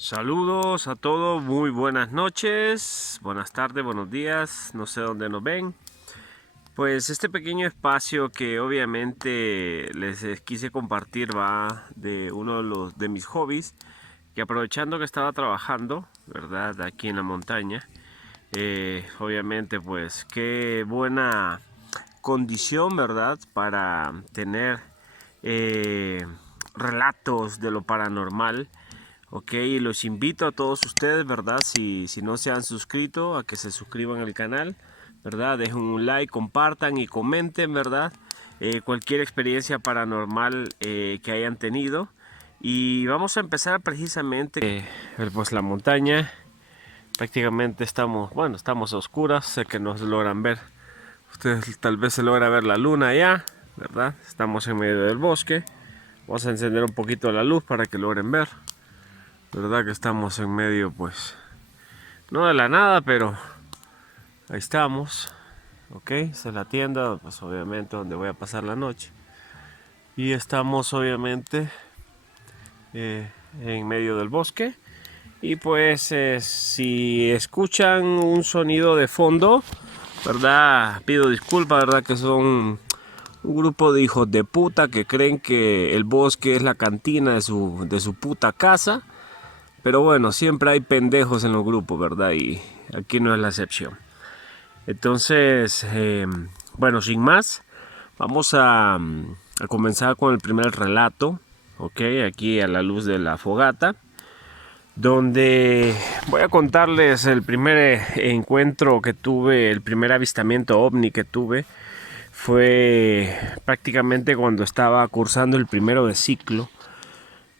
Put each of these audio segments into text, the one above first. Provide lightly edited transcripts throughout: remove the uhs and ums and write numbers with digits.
Saludos a todos, muy buenas noches, buenas tardes, buenos días, no sé dónde nos ven. Pues este pequeño espacio que obviamente les quise compartir va de uno de mis hobbies, que aprovechando que estaba trabajando, ¿verdad? Aquí en la montaña, obviamente pues qué buena condición, ¿verdad? Para tener eh, relatos de lo paranormal. Ok, los invito a todos ustedes, ¿verdad? Si no se han suscrito, a que se suscriban al canal, ¿verdad? Dejen un like, compartan y comenten, ¿verdad? Cualquier experiencia paranormal que hayan tenido. Y vamos a empezar precisamente, pues la montaña. Prácticamente estamos, bueno, estamos a oscuras, sé que no se logran ver. Ustedes tal vez se logra ver la luna allá, ¿verdad? Estamos en medio del bosque. Vamos a encender un poquito la luz para que logren ver. Verdad que estamos en medio, pues, no de la nada, pero ahí estamos. Ok, esa es la tienda, pues obviamente donde voy a pasar la noche. Y estamos obviamente en medio del bosque. Y pues si escuchan un sonido de fondo, ¿verdad? Pido disculpas, ¿verdad? Que son un grupo de hijos de puta que creen que el bosque es la cantina de su puta casa. Pero bueno, siempre hay pendejos en los grupos, ¿verdad? Y aquí no es la excepción. Entonces, bueno, sin más, vamos a comenzar con el primer relato, ¿ok? Aquí a la luz de la fogata, donde voy a contarles el primer encuentro que tuve, el primer avistamiento ovni que tuve. Fue prácticamente cuando estaba cursando el primero de ciclo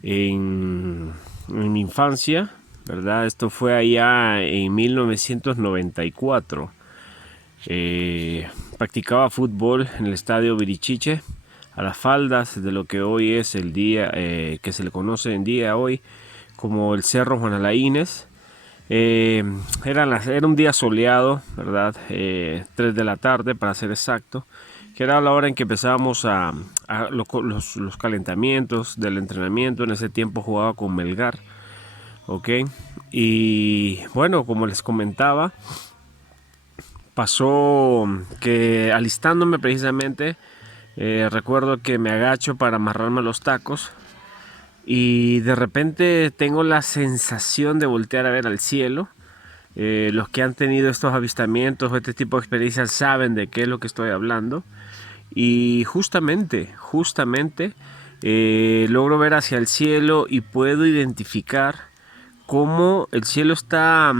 en mi infancia, ¿verdad? Esto fue allá en 1994. Practicaba fútbol en el estadio Virichiche, a las faldas de lo que hoy es el día que se le conoce en día hoy como el Cerro Juan Alaínez. Era un día soleado, ¿verdad? 3 de la tarde para ser exacto, que era la hora en que empezábamos los calentamientos del entrenamiento. En ese tiempo jugaba con Melgar, ¿ok? Y bueno, como les comentaba, pasó que alistándome precisamente, recuerdo que me agacho para amarrarme los tacos y de repente tengo la sensación de voltear a ver al cielo. Los que han tenido estos avistamientos o este tipo de experiencias saben de qué es lo que estoy hablando. Y justamente logro ver hacia el cielo y puedo identificar cómo el cielo está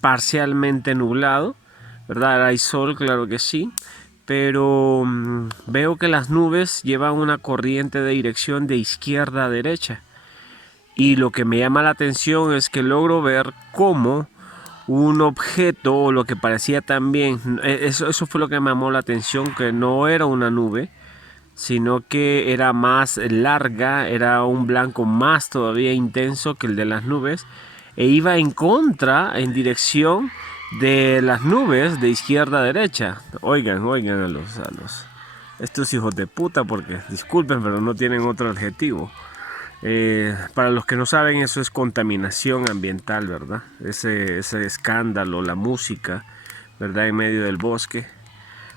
parcialmente nublado, ¿verdad? Hay sol, claro que sí, pero veo que las nubes llevan una corriente de dirección de izquierda a derecha. Y lo que me llama la atención es que logro ver cómo un objeto o lo que parecía también, eso fue lo que me llamó la atención, que no era una nube, sino que era más larga, era un blanco más todavía intenso que el de las nubes, e iba en contra, en dirección de las nubes de izquierda a derecha. Oigan a los estos hijos de puta, porque disculpen, pero no tienen otro adjetivo. Para los que no saben, eso es contaminación ambiental, ¿verdad? Ese escándalo, la música, ¿verdad? En medio del bosque.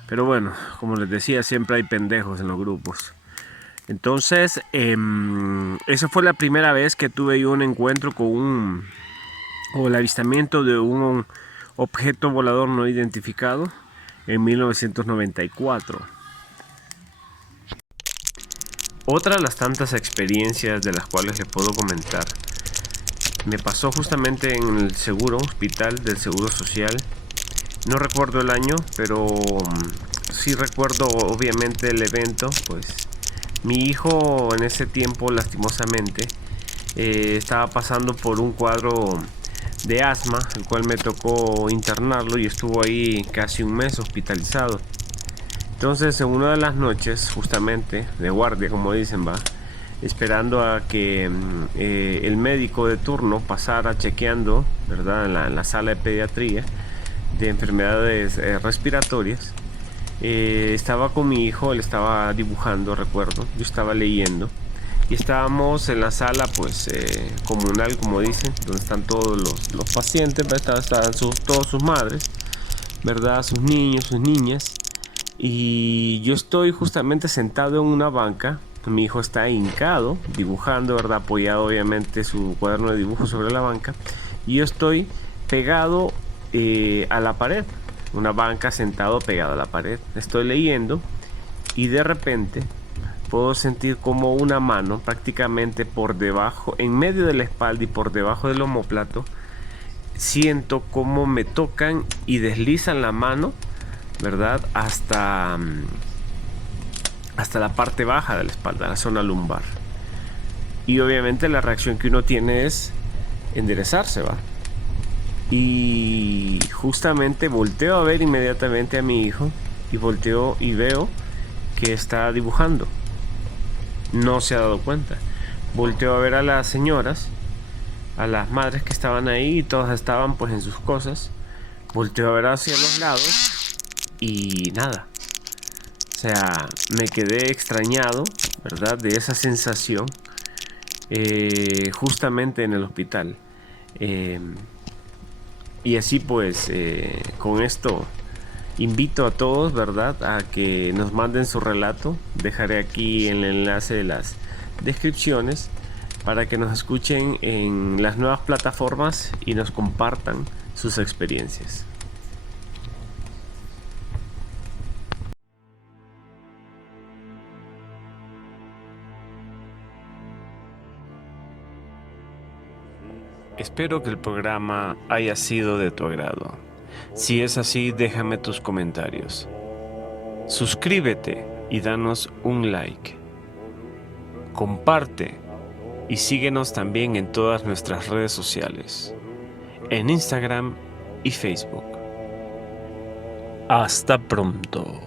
Pero bueno, como les decía, siempre hay pendejos en los grupos. Entonces, esa fue la primera vez que tuve yo un encuentro o el avistamiento de un objeto volador no identificado en 1994. Otra de las tantas experiencias de las cuales les puedo comentar me pasó justamente en el seguro hospital del Seguro Social. No recuerdo el año, pero sí recuerdo obviamente el evento. Pues mi hijo en ese tiempo, lastimosamente, estaba pasando por un cuadro de asma, el cual me tocó internarlo y estuvo ahí casi un mes hospitalizado. Entonces, en una de las noches, justamente de guardia, como dicen, va, esperando a que el médico de turno pasara chequeando, ¿verdad? En la sala de pediatría de enfermedades respiratorias. Estaba con mi hijo, él estaba dibujando, recuerdo, yo estaba leyendo, y estábamos en la sala pues comunal, como dicen, donde están todos los pacientes, ¿verdad? Estaban todas sus madres, ¿verdad? Sus niños, sus niñas, y yo estoy justamente sentado en una banca. Mi hijo está hincado dibujando, ¿verdad? Apoyado obviamente su cuaderno de dibujo sobre la banca, y yo estoy pegado a la pared, una banca, sentado pegado a la pared. Estoy leyendo y de repente puedo sentir como una mano prácticamente por debajo, en medio de la espalda y por debajo del omóplato. Siento como me tocan y deslizan la mano, ¿verdad? Hasta la parte baja de la espalda, la zona lumbar. Y obviamente la reacción que uno tiene es enderezarse, ¿va? Y justamente volteo a ver inmediatamente a mi hijo, y volteo y veo que está dibujando. No se ha dado cuenta. Volteo a ver a las señoras, a las madres que estaban ahí, y todas estaban pues en sus cosas. Volteo a ver hacia los lados y nada. O sea, me quedé extrañado, ¿verdad? De esa sensación, justamente en el hospital. Y así pues, con esto invito a todos, ¿verdad?, a que nos manden su relato. Dejaré aquí el enlace de las descripciones para que nos escuchen en las nuevas plataformas y nos compartan sus experiencias. Espero que el programa haya sido de tu agrado. Si es así, déjame tus comentarios. Suscríbete y danos un like. Comparte y síguenos también en todas nuestras redes sociales, en Instagram y Facebook. Hasta pronto.